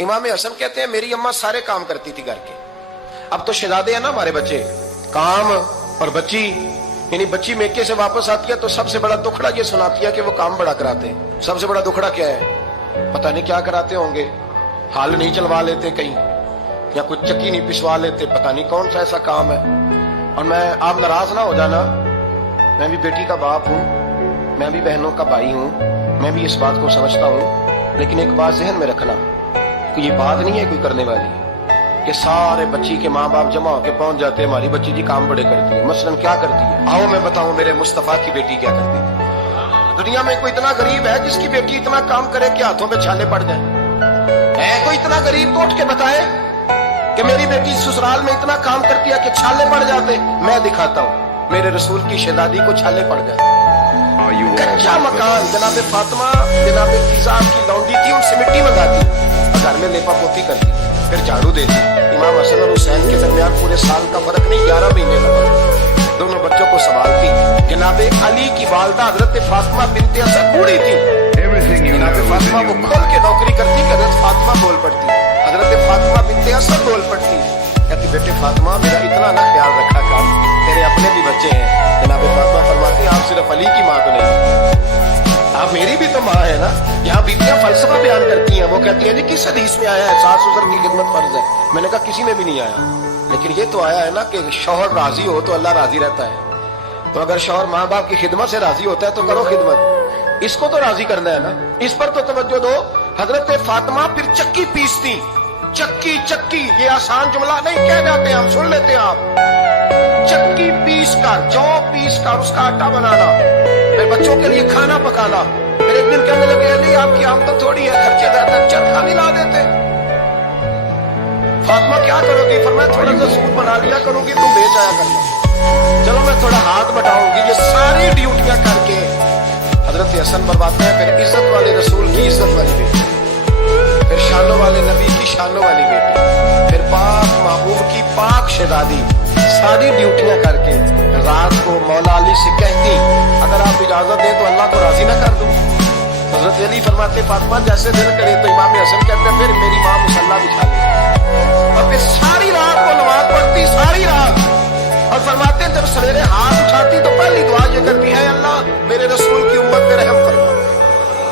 इमाम हसन कहते हैं मेरी अम्मा सारे काम करती थी घर के। अब तो शहजादे हैं ना हमारे बच्चे, काम और बच्ची, यानी बच्ची मेके से वापस आती है तो सबसे बड़ा दुखड़ा ये सुनाती है कि वो काम बड़ा कराते हैं। सबसे बड़ा दुखड़ा क्या है? पता नहीं क्या कराते होंगे, हाल नहीं चलवा लेते कहीं, या कुछ चक्की नहीं पिसवा लेते, पता नहीं कौन सा ऐसा काम है। और मैं, आप नाराज ना हो जाना, मैं भी बेटी का बाप हूँ, मैं भी बहनों का भाई हूँ, मैं भी इस बात को समझता हूँ, लेकिन एक बात जहन में रखना कि ये बात नहीं है कोई करने वाली कि सारे बच्ची के माँ बाप जमा होकर पहुंच जाते हैं हमारी बच्ची जी काम बड़े करती है। मसलन क्या करती है? आओ मैं बताऊं मेरे मुस्तफा की बेटी क्या करती है। दुनिया में कोई इतना गरीब है जिसकी बेटी इतना काम करे कि हाथों में छाले पड़ जाए? है कोई इतना गरीब तो उठ के बताए कि मेरी बेटी ससुराल में इतना काम करती है कि छाले पड़ जाते? मैं दिखाता हूँ, मेरे रसूल की शहजादी को छाले पड़ गए। कच्चा मकान, जनाबे फातिमा जनाबे फिजा की लौंडी थी, उनसे मिट्टी मंगाती और घर में लेपा पोती करती, फिर झाड़ू देती। इमाम हसन और हुसैन के दरमियान पूरे साल का फर्क नहीं, 11 महीने का फर्क। दोनों बच्चों को संभालती। जनाबे अली की वालदा हजरत फातिमा बिनते असद बूढ़ी थी, जनाबे फातिमा को खोल के नौकरी करती कि हजरत फातिमा बोल पड़ती, हजरत फातिमा बिनते असद बोल पड़ती, कहती बेटे फातिमा मेरा इतना ना ख्याल रखा कर, तेरे अपने भी बच्चे हैं। जनाबे फातिमा फरमाती आप सिर्फ अली की माँ को नहीं, आप मेरी भी तो माँ है ना। यहाँ बीबियां फलसफा बयान करती हैं, वो कहती है जी किस हदीस में आया है सास ससुर की खिदमत फर्ज है? मैंने कहा किसी में भी नहीं आया, लेकिन ये तो आया है ना कि शौहर राजी हो तो अल्लाह राजी रहता है। तो अगर शौहर माँ बाप की खिदमत से राजी होता है तो करो खिदमत, इसको तो राजी करना है ना, इस पर तो तवज्जो दो। हजरत फातिमा फिर चक्की पीसती, चक्की चक्की ये आसान जुमला नहीं कह जाते, हम सुन लेते हैं आप। चक्की पीस कर, जौ पीस कर उसका आटा बनाना, फिर बच्चों के लिए खाना पकाना। फिर एक दिन कहने लगे अली आपकी आमदन थोड़ी है, खर्चे ज्यादा, चरखा नहीं ला देते। फातिमा क्या करोगी? फरमाया थोड़ा सा सूद बना लिया करूंगी, तुम बेच आया करना। चलो मैं थोड़ा हाथ बटाऊंगी। ये सारी ड्यूटियां करके हजरत हसन बर्बाद है। फिर इज्जत वाले रसूल की इज्जत वाली बेटी, फिर शानों वाले नबी की शानों वाली बेटी, फिर पाक महबूब की पाक शहजादी, सारी ड्यूटियां करके रात को मौला अली से कहती अगर आप इजाजत दें तो अल्लाह को राजी ना कर दूं। हजरत अली फरमाते फातिमा जैसे दिल करे। तो इमाम हसन कहते फिर मेरी माँ मुसल्ला बिछा ले और फिर सारी रात को नमाज पढ़ती, सारी रात। और फरमाते जब सवेरे हाथ उठाती तो पहली दुआ ये करती है अल्लाह मेरे रसूल की उम्मत पे रहम फरमा,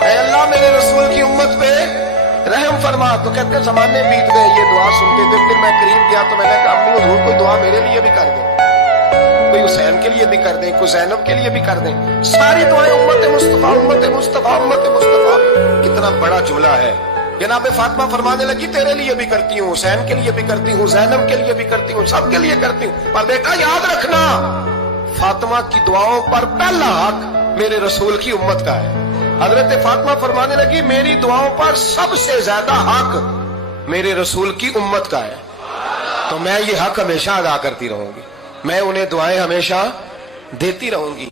ऐ अल्लाह मेरे रसूल की उम्मत पे रहम फरमा। तो कहते जमाने बीत गए ये दुआ सुनते थे। फिर मैं करीब गया तो मैंने कहा अम्मी हुजूर कोई दुआ मेरे लिए भी कर दे, कोई हुसैन के लिए भी कर दे, कोई ज़ैनब के लिए भी कर दे। सारी दुआएं उम्मत मुस्तफा उम्मत मुस्तफा उम्मत मुस्तफा। कितना बड़ा जुमला है। जनाबे फातिमा फरमाने लगी तेरे लिए भी करती हूँ, हुसैन के लिए भी करती हूँ, ज़ैनब के लिए भी करती हूँ, सबके लिए करती हूँ। पर बेटा याद रखना फातिमा की दुआओं पर पहला हक मेरे रसूल की उम्मत का है। हजरत फातिमा फरमाने लगी मेरी दुआओं पर सबसे ज्यादा हक मेरे रसूल की उम्मत का है, तो मैं ये हक हमेशा अदा करती रहूंगी, मैं उन्हें दुआएं हमेशा देती रहूंगी।